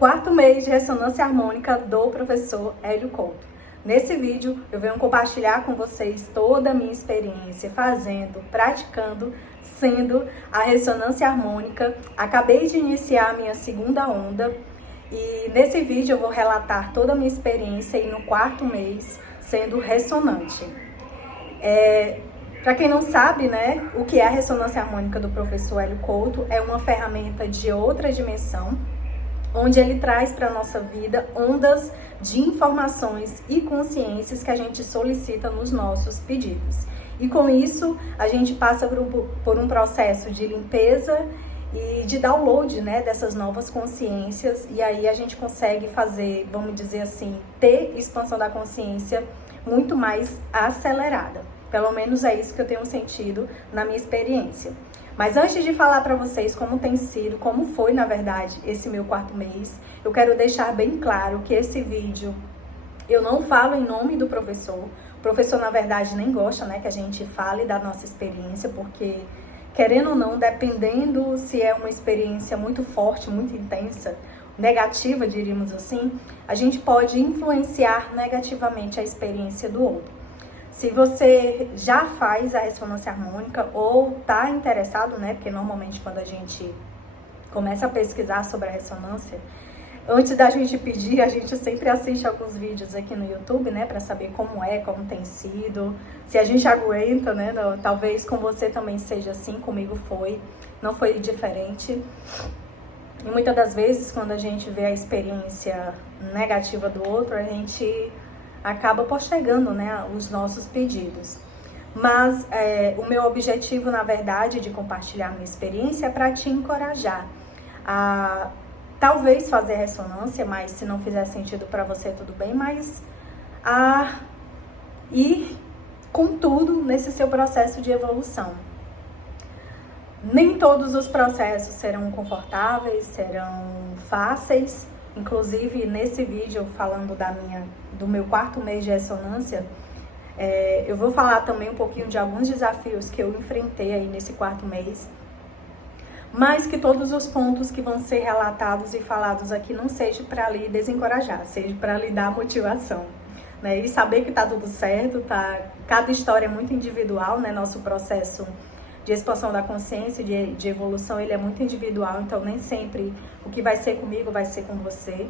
Quarto mês de ressonância harmônica do professor Hélio Couto. Nesse vídeo eu venho compartilhar com vocês toda a minha experiência fazendo, praticando, sendo a ressonância harmônica. Acabei de iniciar a minha segunda onda e nesse vídeo eu vou relatar toda a minha experiência aí no quarto mês sendo ressonante. Para quem não sabe, né, o que é a ressonância harmônica do professor Hélio Couto é uma ferramenta de outra dimensão, onde ele traz para a nossa vida ondas de informações e consciências que a gente solicita nos nossos pedidos. E com isso, a gente passa por um processo de limpeza e de download, né, dessas novas consciências, e aí a gente consegue fazer, vamos dizer assim, ter expansão da consciência muito mais acelerada. Pelo menos é isso que eu tenho sentido na minha experiência. Mas antes de falar para vocês como tem sido, como foi na verdade esse meu quarto mês, eu quero deixar bem claro que esse vídeo eu não falo em nome do professor. O professor na verdade nem gosta, né, que a gente fale da nossa experiência, porque querendo ou não, dependendo se é uma experiência muito forte, muito intensa, negativa, diríamos assim, a gente pode influenciar negativamente a experiência do outro. Se você já faz a ressonância harmônica ou está interessado, né? Porque normalmente quando a gente começa a pesquisar sobre a ressonância, antes da gente pedir, a gente sempre assiste alguns vídeos aqui no YouTube, né? Para saber como é, como tem sido, se a gente aguenta, né? Talvez com você também seja assim, comigo foi, não foi diferente. E muitas das vezes, quando a gente vê a experiência negativa do outro, a gente acaba postergando, né, os nossos pedidos. Mas o meu objetivo, na verdade, de compartilhar minha experiência é para te encorajar a talvez fazer ressonância, mas se não fizer sentido para você, tudo bem, mas a ir com tudo nesse seu processo de evolução. Nem todos os processos serão confortáveis, serão fáceis. Inclusive, nesse vídeo, falando do meu quarto mês de ressonância, eu vou falar também um pouquinho de alguns desafios que eu enfrentei aí nesse quarto mês, mas que todos os pontos que vão ser relatados e falados aqui não seja para lhe desencorajar, seja para lhe dar motivação, né? E saber que tá tudo certo, cada história é muito individual, né? Nosso processo de expansão da consciência, de evolução, ele é muito individual, então nem sempre o que vai ser comigo vai ser com você.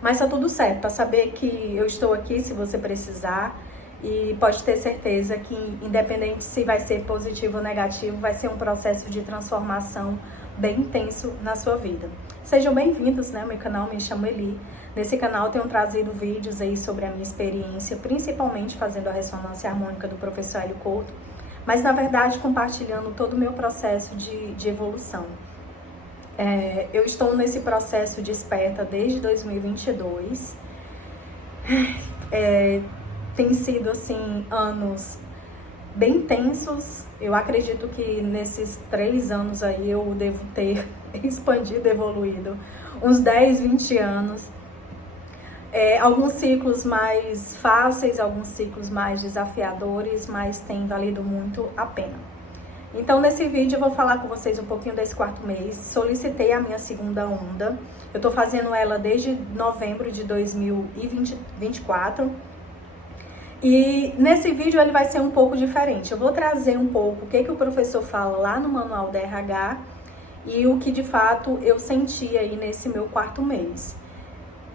Mas tá tudo certo, para saber que eu estou aqui se você precisar, e pode ter certeza que independente se vai ser positivo ou negativo, vai ser um processo de transformação bem intenso na sua vida. Sejam bem-vindos, né? Meu canal, me chamo Eli. Nesse canal eu tenho trazido vídeos aí sobre a minha experiência, principalmente fazendo a ressonância harmônica do professor Hélio Couto, mas na verdade compartilhando todo o meu processo de evolução. Eu estou nesse processo de desperta desde 2022. Tem sido assim anos bem tensos. Eu acredito que nesses 3 anos aí eu devo ter expandido, evoluído uns 10, 20 anos. Alguns ciclos mais fáceis, alguns ciclos mais desafiadores, mas tem valido muito a pena. Então, nesse vídeo eu vou falar com vocês um pouquinho desse quarto mês. Solicitei a minha segunda onda. Eu tô fazendo ela desde novembro de 2024. E nesse vídeo ele vai ser um pouco diferente. Eu vou trazer um pouco o que o professor fala lá no manual da RH e o que de fato eu senti aí nesse meu quarto mês.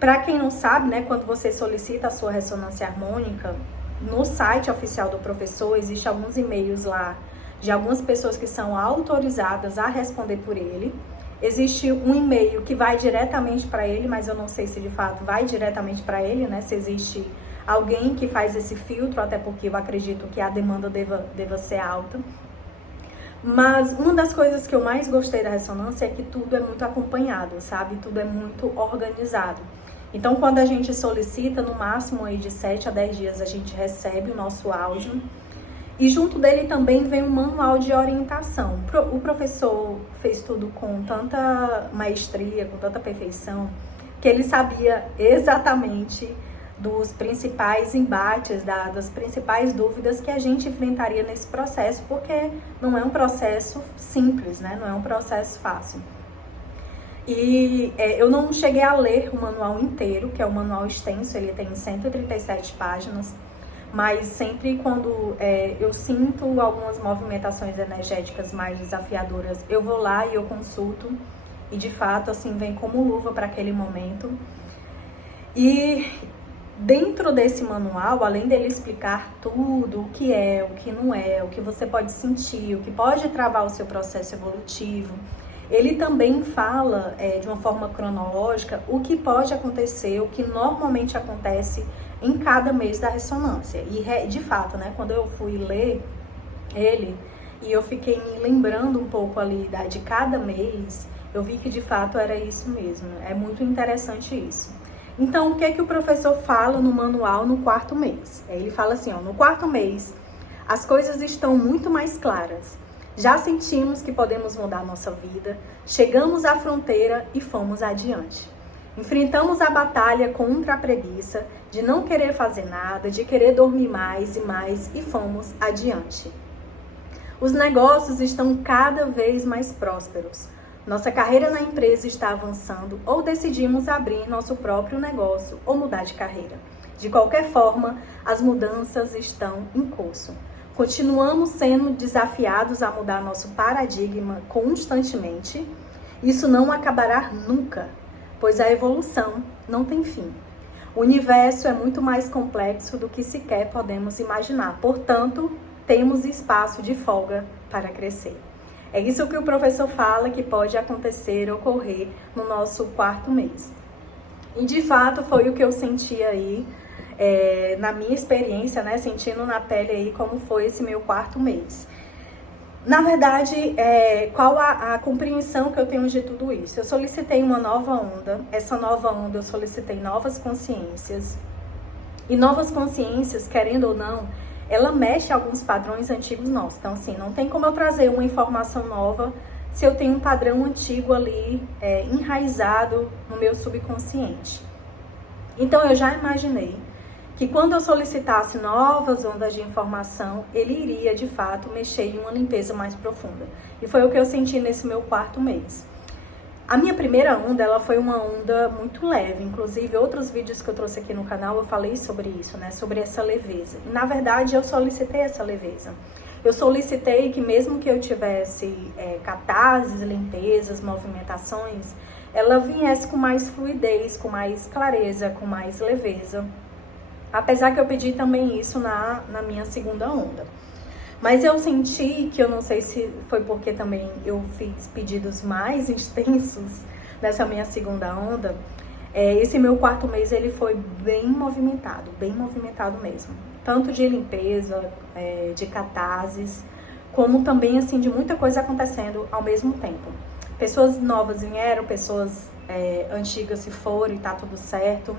Para quem não sabe, né, quando você solicita a sua ressonância harmônica, no site oficial do professor, existem alguns e-mails lá de algumas pessoas que são autorizadas a responder por ele. Existe um e-mail que vai diretamente para ele, mas eu não sei se de fato vai diretamente para ele, né, se existe alguém que faz esse filtro, até porque eu acredito que a demanda deva ser alta. Mas uma das coisas que eu mais gostei da ressonância é que tudo é muito acompanhado, sabe? Tudo é muito organizado. Então, quando a gente solicita, no máximo aí de 7 a 10 dias, a gente recebe o nosso áudio. E junto dele também vem um manual de orientação. O professor fez tudo com tanta maestria, com tanta perfeição, que ele sabia exatamente dos principais embates, das principais dúvidas que a gente enfrentaria nesse processo, porque não é um processo simples, né? Não é um processo fácil. E eu não cheguei a ler o manual inteiro, que é um manual extenso, ele tem 137 páginas, mas sempre quando eu sinto algumas movimentações energéticas mais desafiadoras, eu vou lá e eu consulto, e de fato, assim, vem como luva para aquele momento. E dentro desse manual, além dele explicar tudo, o que é, o que não é, o que você pode sentir, o que pode travar o seu processo evolutivo, ele também fala de uma forma cronológica o que pode acontecer, o que normalmente acontece em cada mês da ressonância. E de fato, né, quando eu fui ler ele e eu fiquei me lembrando um pouco ali de cada mês, eu vi que de fato era isso mesmo. É muito interessante isso. Então, o que é que o professor fala no manual no quarto mês? Ele fala assim, ó, no quarto mês, as coisas estão muito mais claras. Já sentimos que podemos mudar nossa vida, chegamos à fronteira e fomos adiante. Enfrentamos a batalha contra a preguiça, de não querer fazer nada, de querer dormir mais e mais e fomos adiante. Os negócios estão cada vez mais prósperos. Nossa carreira na empresa está avançando ou decidimos abrir nosso próprio negócio ou mudar de carreira. De qualquer forma, as mudanças estão em curso. Continuamos sendo desafiados a mudar nosso paradigma constantemente. Isso não acabará nunca, pois a evolução não tem fim. O universo é muito mais complexo do que sequer podemos imaginar. Portanto, temos espaço de folga para crescer. É isso que o professor fala que pode acontecer, ocorrer no nosso quarto mês. E de fato foi o que eu senti aí, na minha experiência, né, sentindo na pele aí como foi esse meu quarto mês. Na verdade, qual a compreensão que eu tenho de tudo isso? Eu solicitei uma nova onda, essa nova onda eu solicitei novas consciências, e novas consciências, querendo ou não, ela mexe alguns padrões antigos nossos. Então, assim, não tem como eu trazer uma informação nova se eu tenho um padrão antigo ali, enraizado no meu subconsciente. Então, eu já imaginei que quando eu solicitasse novas ondas de informação, ele iria, de fato, mexer em uma limpeza mais profunda. E foi o que eu senti nesse meu quarto mês. A minha primeira onda, ela foi uma onda muito leve. Inclusive, outros vídeos que eu trouxe aqui no canal, eu falei sobre isso, né? Sobre essa leveza. E, na verdade, eu solicitei essa leveza. Eu solicitei que mesmo que eu tivesse catarses, limpezas, movimentações, ela viesse com mais fluidez, com mais clareza, com mais leveza. Apesar que eu pedi também isso na minha segunda onda. Mas eu senti que, eu não sei se foi porque também eu fiz pedidos mais extensos nessa minha segunda onda, esse meu quarto mês ele foi bem movimentado mesmo. Tanto de limpeza, de catarses, como também assim de muita coisa acontecendo ao mesmo tempo. Pessoas novas vieram, pessoas antigas se foram e tá tudo certo.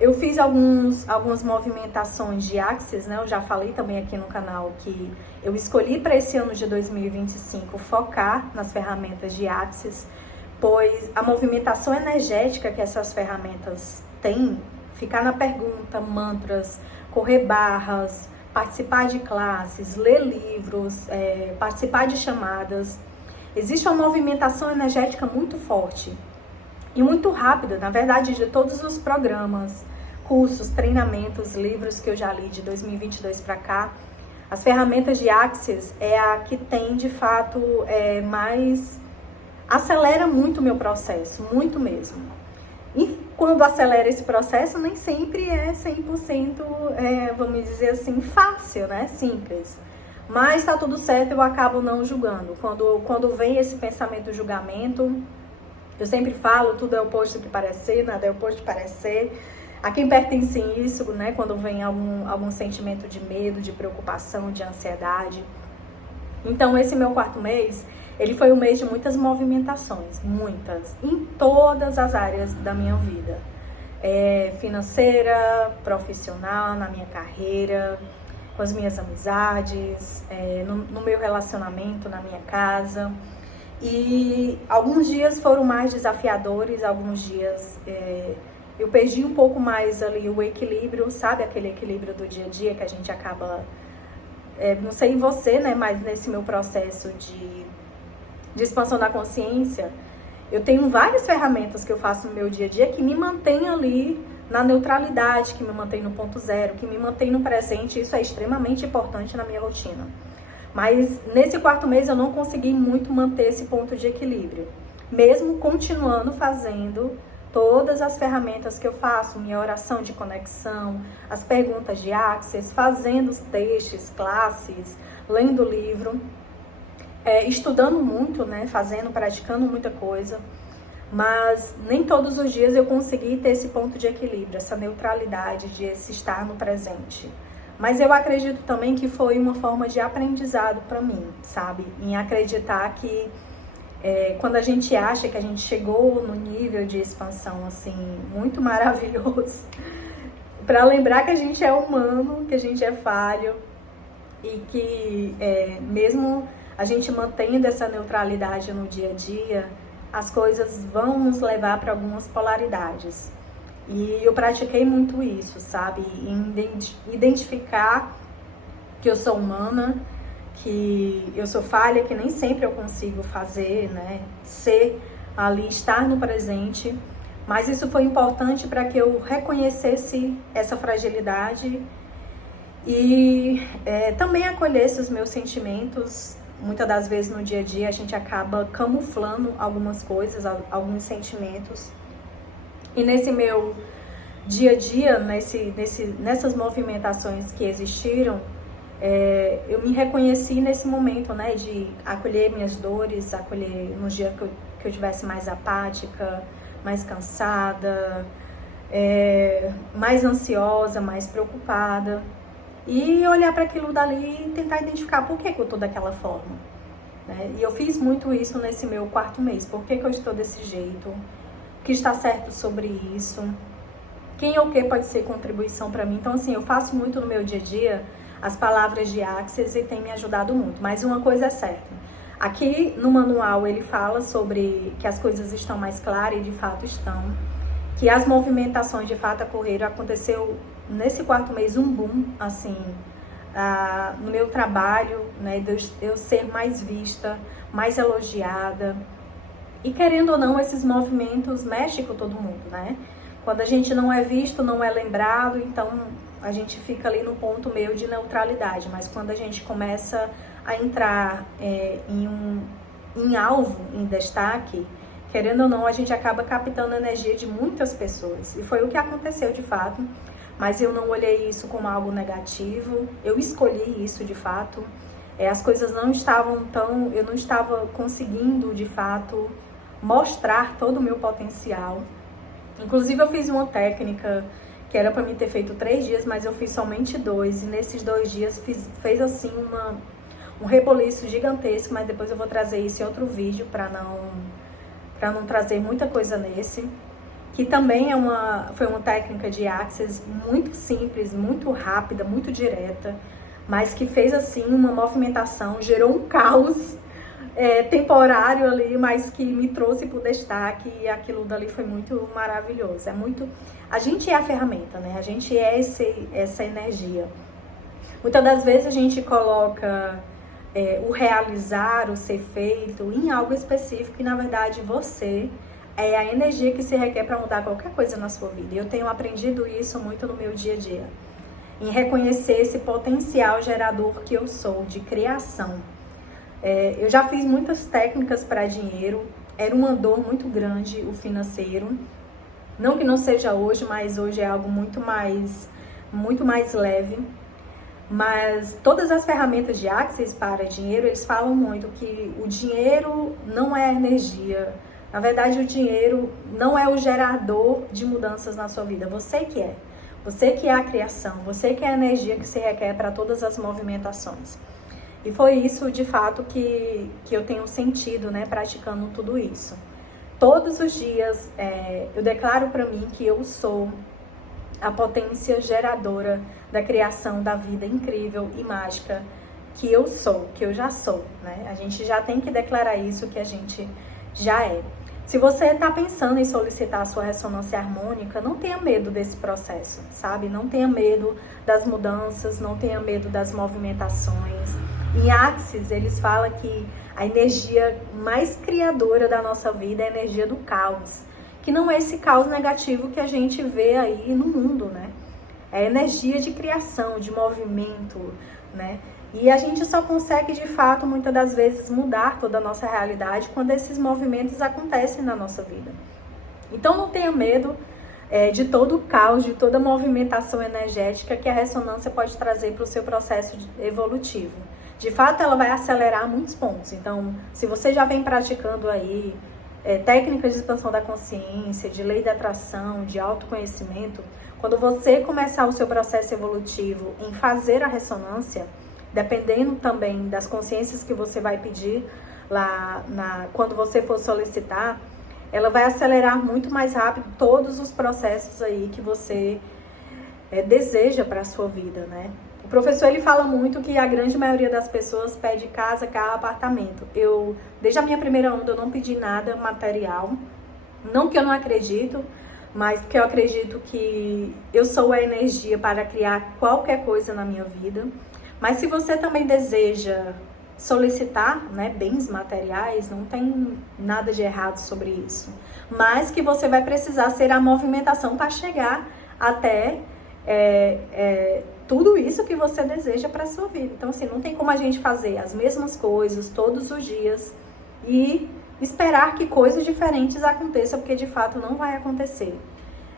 Eu fiz algumas movimentações de Axis, né? Eu já falei também aqui no canal que eu escolhi para esse ano de 2025 focar nas ferramentas de Axis, pois a movimentação energética que essas ferramentas têm, ficar na pergunta, mantras, correr barras, participar de classes, ler livros, participar de chamadas, existe uma movimentação energética muito forte. E muito rápida, na verdade, de todos os programas, cursos, treinamentos, livros que eu já li de 2022 para cá, as ferramentas de Axis é a que tem, de fato, mais... acelera muito o meu processo, muito mesmo. E quando acelera esse processo, nem sempre é 100%, vamos dizer assim, fácil, né? Simples. Mas tá tudo certo, eu acabo não julgando. Quando vem esse pensamento julgamento... Eu sempre falo, tudo é oposto que parecer, nada é oposto que parecer. A quem pertence isso, né? Quando vem algum sentimento de medo, de preocupação, de ansiedade. Então, esse meu quarto mês, ele foi um mês de muitas movimentações, muitas, em todas as áreas da minha vida. Financeira, profissional, na minha carreira, com as minhas amizades, no meu relacionamento, na minha casa. E alguns dias foram mais desafiadores, alguns dias eu perdi um pouco mais ali o equilíbrio, sabe? Aquele equilíbrio do dia a dia que a gente acaba, não sei em você, né? Mas nesse meu processo de expansão da consciência, Eu tenho várias ferramentas que eu faço no meu dia a dia que me mantêm ali na neutralidade, que me mantém no ponto zero, que me mantém no presente. Isso é extremamente importante na minha rotina. Mas nesse quarto mês eu não consegui muito manter esse ponto de equilíbrio. Mesmo continuando fazendo todas as ferramentas que eu faço, minha oração de conexão, as perguntas de Access, fazendo os textos, classes, lendo livro, estudando muito, né, fazendo, praticando muita coisa. Mas nem todos os dias eu consegui ter esse ponto de equilíbrio, essa neutralidade de esse estar no presente. Mas eu acredito também que foi uma forma de aprendizado para mim, sabe? Em acreditar que quando a gente acha que a gente chegou no nível de expansão, assim, muito maravilhoso, para lembrar que a gente é humano, que a gente é falho e que mesmo a gente mantendo essa neutralidade no dia a dia, as coisas vão nos levar para algumas polaridades. E eu pratiquei muito isso, sabe? Em identificar que eu sou humana, que eu sou falha, que nem sempre eu consigo fazer, né? Ser ali, estar no presente. Mas isso foi importante para que eu reconhecesse essa fragilidade e também acolhesse os meus sentimentos. Muitas das vezes no dia a dia a gente acaba camuflando algumas coisas, alguns sentimentos. E nesse meu dia a dia, nessas movimentações que existiram, eu me reconheci nesse momento, né, de acolher minhas dores, acolher nos dias que eu tivesse mais apática, mais cansada, mais ansiosa, mais preocupada. E olhar para aquilo dali e tentar identificar por que eu estou daquela forma, né? E eu fiz muito isso nesse meu quarto mês. Por que eu estou desse jeito? O que está certo sobre isso? Quem ou o que pode ser contribuição para mim? Então, assim, eu faço muito no meu dia a dia as palavras de Access e tem me ajudado muito. Mas uma coisa é certa. Aqui no manual ele fala sobre que as coisas estão mais claras e de fato estão. Que as movimentações de fato ocorreram, aconteceu nesse quarto mês um boom, assim, no meu trabalho, né, de eu ser mais vista, mais elogiada. E querendo ou não, esses movimentos mexem com todo mundo, né? Quando a gente não é visto, não é lembrado, então a gente fica ali no ponto meio de neutralidade. Mas quando a gente começa a entrar em alvo, em destaque, querendo ou não, a gente acaba captando a energia de muitas pessoas. E foi o que aconteceu de fato. Mas eu não olhei isso como algo negativo, eu escolhi isso de fato. As coisas não estavam eu não estava conseguindo de fato mostrar todo o meu potencial. Inclusive eu fiz uma técnica que era para mim ter feito 3 dias, mas eu fiz somente 2. E nesses 2 dias fez assim um reboliço gigantesco, mas depois eu vou trazer isso em outro vídeo para não trazer muita coisa nesse. Que também foi uma técnica de Access muito simples, muito rápida, muito direta, mas que fez assim uma movimentação, gerou um caos temporário ali, mas que me trouxe para o destaque e aquilo dali foi muito maravilhoso. A gente é a ferramenta, né? A gente é essa energia. Muitas das vezes a gente coloca o realizar, o ser feito em algo específico e na verdade você é a energia que se requer para mudar qualquer coisa na sua vida. E eu tenho aprendido isso muito no meu dia a dia. Em reconhecer esse potencial gerador que eu sou, de criação. Eu já fiz muitas técnicas para dinheiro. Era uma dor muito grande o financeiro. Não que não seja hoje, mas hoje é algo muito mais leve. Mas todas as ferramentas de Access para dinheiro, eles falam muito que o dinheiro não é energia. Na verdade, o dinheiro não é o gerador de mudanças na sua vida. Você que é. Você que é a criação. Você que é a energia que se requer para todas as movimentações. E foi isso, de fato, que eu tenho sentido, né, praticando tudo isso. Todos os dias, eu declaro para mim que eu sou a potência geradora da criação da vida incrível e mágica que eu sou, que eu já sou, né? A gente já tem que declarar isso, que a gente já é. Se você está pensando em solicitar a sua ressonância harmônica, não tenha medo desse processo, sabe? Não tenha medo das mudanças, não tenha medo das movimentações. Em Axis, eles falam que a energia mais criadora da nossa vida é a energia do caos, que não é esse caos negativo que a gente vê aí no mundo, né? É energia de criação, de movimento, né? E a gente só consegue, de fato, muitas das vezes, mudar toda a nossa realidade quando esses movimentos acontecem na nossa vida. Então não tenha medo de todo o caos, de toda a movimentação energética que a ressonância pode trazer para o seu processo evolutivo. De fato, ela vai acelerar muitos pontos. Então, se você já vem praticando aí técnicas de expansão da consciência, de lei da atração, de autoconhecimento, quando você começar o seu processo evolutivo em fazer a ressonância, dependendo também das consciências que você vai pedir lá quando você for solicitar, ela vai acelerar muito mais rápido todos os processos aí que você deseja para a sua vida, né? O professor, ele fala muito que a grande maioria das pessoas pede casa, carro, apartamento. Desde a minha primeira onda, eu não pedi nada material. Não que eu não acredito, mas porque eu acredito que eu sou a energia para criar qualquer coisa na minha vida. Mas se você também deseja solicitar, né, bens materiais, não tem nada de errado sobre isso. Mas que você vai precisar ser a movimentação para chegar até tudo isso que você deseja para a sua vida. Então, assim, não tem como a gente fazer as mesmas coisas todos os dias e esperar que coisas diferentes aconteçam, porque de fato não vai acontecer.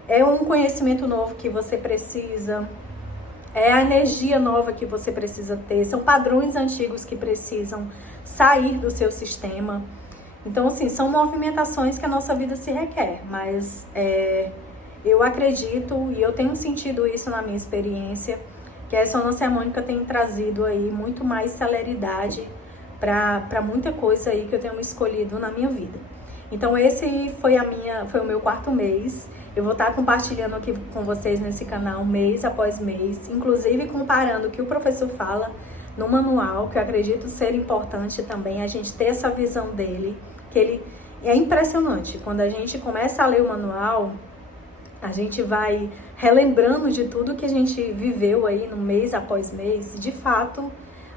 É um conhecimento novo que você precisa, é a energia nova que você precisa ter, são padrões antigos que precisam sair do seu sistema. Então, assim, são movimentações que a nossa vida se requer, mas eu acredito e eu tenho sentido isso na minha experiência, que a ressonância harmônica tem trazido aí muito mais celeridade para muita coisa aí que eu tenho escolhido na minha vida. Então esse foi o meu 4º mês. Eu vou estar compartilhando aqui com vocês nesse canal mês após mês, inclusive comparando o que o professor fala no manual, que eu acredito ser importante também a gente ter essa visão dele, que ele é impressionante. Quando a gente começa a ler o manual, a gente vai relembrando de tudo que a gente viveu aí no mês após mês, de fato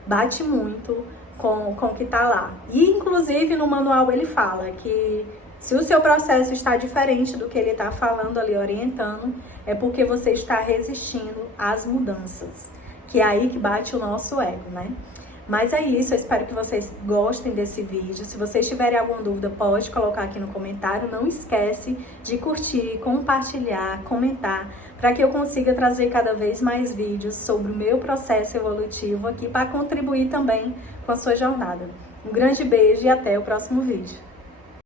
bate muito com o que tá lá. E inclusive no manual ele fala que se o seu processo está diferente do que ele está falando ali, orientando, é porque você está resistindo às mudanças, que é aí que bate o nosso ego, né? Mas é isso, eu espero que vocês gostem desse vídeo. Se vocês tiverem alguma dúvida, pode colocar aqui no comentário. Não esquece de curtir, compartilhar, comentar, para que eu consiga trazer cada vez mais vídeos sobre o meu processo evolutivo aqui, para contribuir também com a sua jornada. Um grande beijo e até o próximo vídeo.